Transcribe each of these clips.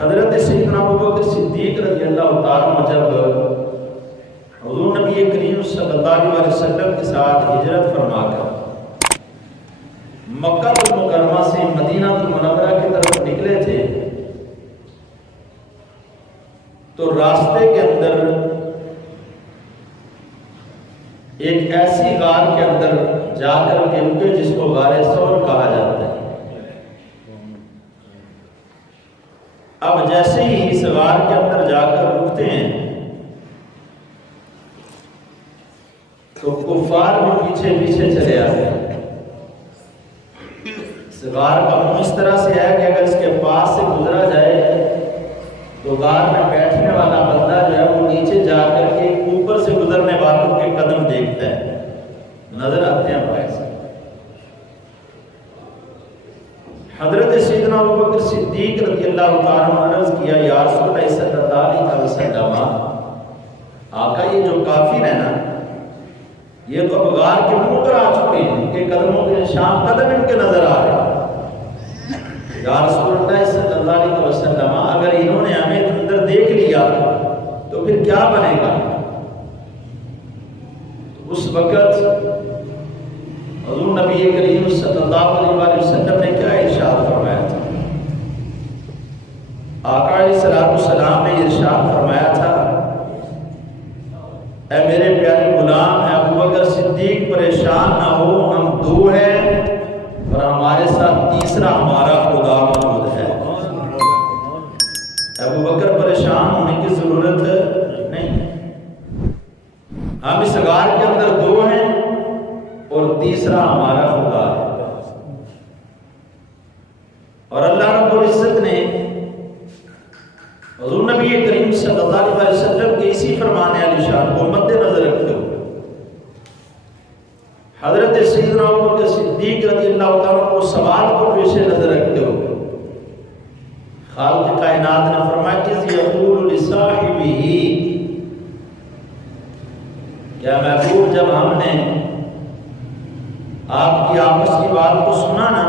حضرت سیدنا ابوبکر صدیق رضی اللہ تعالیٰ عنہ جب حضور نبی کریم صلی اللہ علیہ وسلم کے ساتھ ہجرت فرما کر مکہ المکرمہ سے مدینہ المنورہ کی طرف نکلے تھے تو راستے کے اندر ایک ایسی غار کے اندر جا کر کے رکے جس کو غار ثور کہا جاتا ہے۔ اب جیسے ہی اس غار کے اندر جا کر رکتے ہیں تو کفار بھی پیچھے پیچھے چلے آتے ہیں۔ اس غار کا منہ اس طرح سے ہے کہ اگر اس کے پاس سے گزرا جائے تو غار میں بیٹھنے والا بندہ جو ہے وہ نیچے جا کر کے اوپر سے گزرنے والوں کے قدم دیکھتا ہے، نظر آتے ہیں باہر سے۔ حضرت سیدنا ابوبکر صدیق رضی اللہ تعالیٰ عنہ عرض کیا یا رسول اللہ صلی اللہ علیہ وسلم، آقا یہ جو کافر ہے نا یہ تو اب غار کے منہ پر آ چکے ہیں، ان کے قدموں کے نشان قدم ان کے نظر آ رہے ہیں۔ یا رسول اللہ صلی اللہ علیہ وسلم اگر انہوں نے ہمیں اندر دیکھ لیا تو پھر کیا بنے گا؟ تو اس وقت حضور نبی کریم صلی اللہ علیہ وسلم نے کیا ارشاد فرمایا تھا؟ آقا علیہ السلام نے ارشاد فرمایا تھا اے میرے پیارے غلام اے ابوبکر صدیق پریشان نہ ہو، ہم دو ہیں اور ہمارے ساتھ تیسرا ہمارا خدا موجود ہے۔ ابوبکر پریشان ہونے کی ضرورت نہیں، ہم اس غار کے اندر دو ہیں اور تیسرا ہمارا خدا ہے۔ اور اللہ رب العزت نے حضور نبی کریم صلی اللہ علیہ وسلم کے اسی فرمان علی شان کو مد نظر رکھتے ہوئے حضرت سیدنا ابوبکر صدیق رضی اللہ تعالیٰ کو سوال کو پیش نظر رکھتے ہوئے خالق کائنات نے فرمایا کہ یقول لصاحبہ، کیا محبوب جب ہم نے آپ کی آپس کی بات کو سنا نا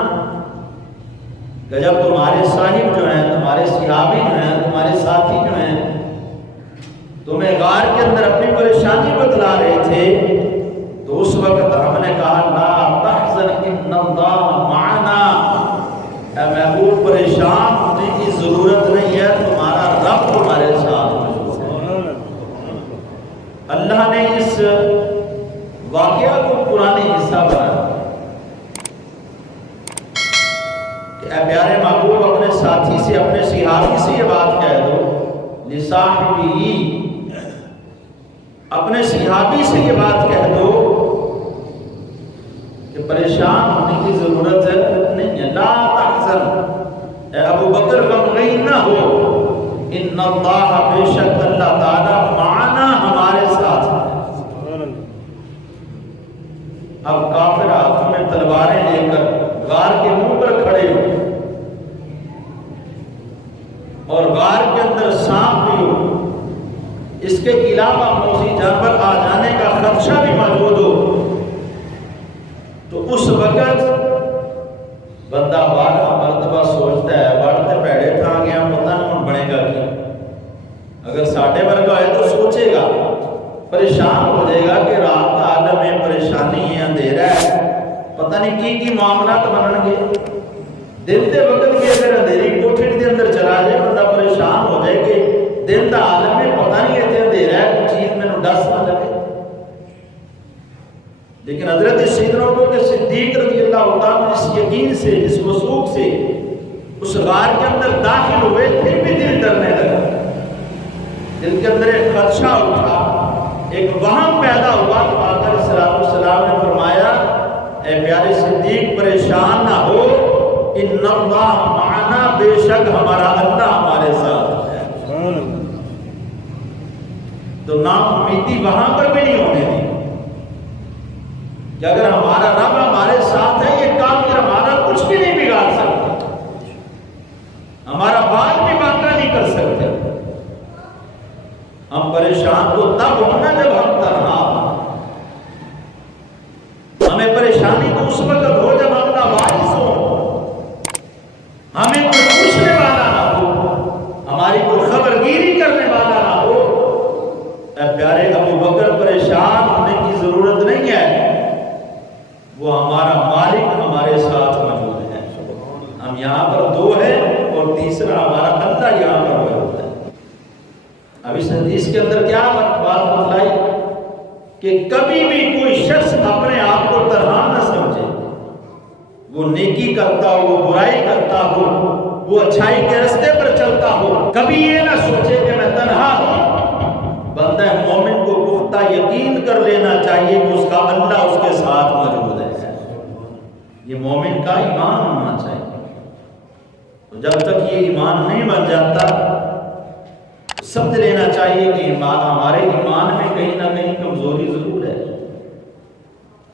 کہ جب تمہارے صاحب جو ہیں، تمہارے صحابی جو ہیں، تمہارے ساتھی جو ہیں تمہیں غار کے اندر اپنی پریشانی بتلا رہے تھے تو اس وقت ہم نے کہا لا تحزن ان اللہ معنا، اے محبوب پریشان ہونے کی ضرورت نہیں ہے، تمہارا رب تمہارے ساتھ موجود ہے۔ اللہ نے اس واقعہ کو قرآنی حصہ بنایا کہ اے پیارے محبوب اپنے ساتھی سے، اپنے صحابی سے یہ بات کہہ دو، لصاحبہ، اپنے صحابی سے یہ بات کہہ دو کہ پریشان ہونے کی ضرورت نہیں ہے، لا تحزن، اے ابوبکر غمگین نہ ہو، ان اللہ، بے شک اللہ تعالی معنا، ہمارے ساتھ ہے۔ اب کافر ہاتھوں میں تلواریں لے کر غار کے منہ پر کھڑے ہو اور غار کے اندر سانپ بھی ہو، اس کے علاوہ موذی جانور آ جانے کا خدشہ بھی موجود ہو، تو اس وقت بندہ بارہ مرتبہ سوچتا ہے بڑھتے پیڑے تھا گیا پتہ نہیں بنے گا کیا۔ اگر ساٹھے ورگا ہے تو سوچے گا، پریشان ہو جائے گا کہ رات کا عالم میں پریشانی ہے، اندھیرا ہے، پتہ نہیں کی معاملات بنن گے۔ دن دے وقت بھی اگر اندھیری کوٹھڑی دے اندر چلا جائے بندہ پریشان ہو جائے کہ دن دا عالم میں پتہ نہیں ہے اندھیرا ہے، کوئی چیز میں ڈس نہ لگے۔ لیکن حضرت سیدنا ابوبکر صدیق رضی اللہ تعالیٰ اس یقین سے، اس وثوق سے اس غار کے اندر داخل ہوئے، پھر بھی دل ڈرنے لگا، دل کے اندر ایک خدشہ اٹھا، ایک وہم پیدا ہوا۔ تو آقا علیہ السلام نے فرمایا اے پیارے صدیق پریشان نہ ہو، ان اللہ معنا، بے شک ہمارا اللہ ہمارے ساتھ ہے۔ تو نا امیدی وہاں پر بھی نہیں ہونے دی کہ اگر ہمارا رب ہمارے ساتھ ہے یہ کافر ہمارا کچھ بھی نہیں بگاڑ سکتا، ہمارا بال بھی باقی نہیں کر سکتے۔ ہم پریشان تو تب ہونا جب ہم تنہا ہوں، ہمیں پریشانی تو اس وقت ہو جب ہم ناواز ہو، ہمیں کوئی پوچھنے والا نہ ہو، ہم یہاں پر دو ہیں اور تیسرا ہمارا اللہ یہاں پر موجود ہے۔ اب اس حدیث کے اندر کیا بات بتلائی کہ کبھی بھی کوئی شخص اپنے آپ کو تنہا نہ سمجھے، وہ نیکی کرتا ہو، وہ برائی کرتا ہو، وہ اچھائی کے راستے پر چلتا ہو، کبھی یہ نہ سوچے کہ میں تنہا ہوں۔ بندہ مومن کو پختہ یقین کر لینا چاہیے کہ اس کا اللہ اس کے ساتھ موجود ہے۔ یہ مومن کا ایمان ہونا چاہیے۔ تو جب تک یہ ایمان نہیں بن جاتا، سمجھ لینا چاہیے کہ ہمارے ایمان میں کہیں نہ کہیں کمزوری ضرور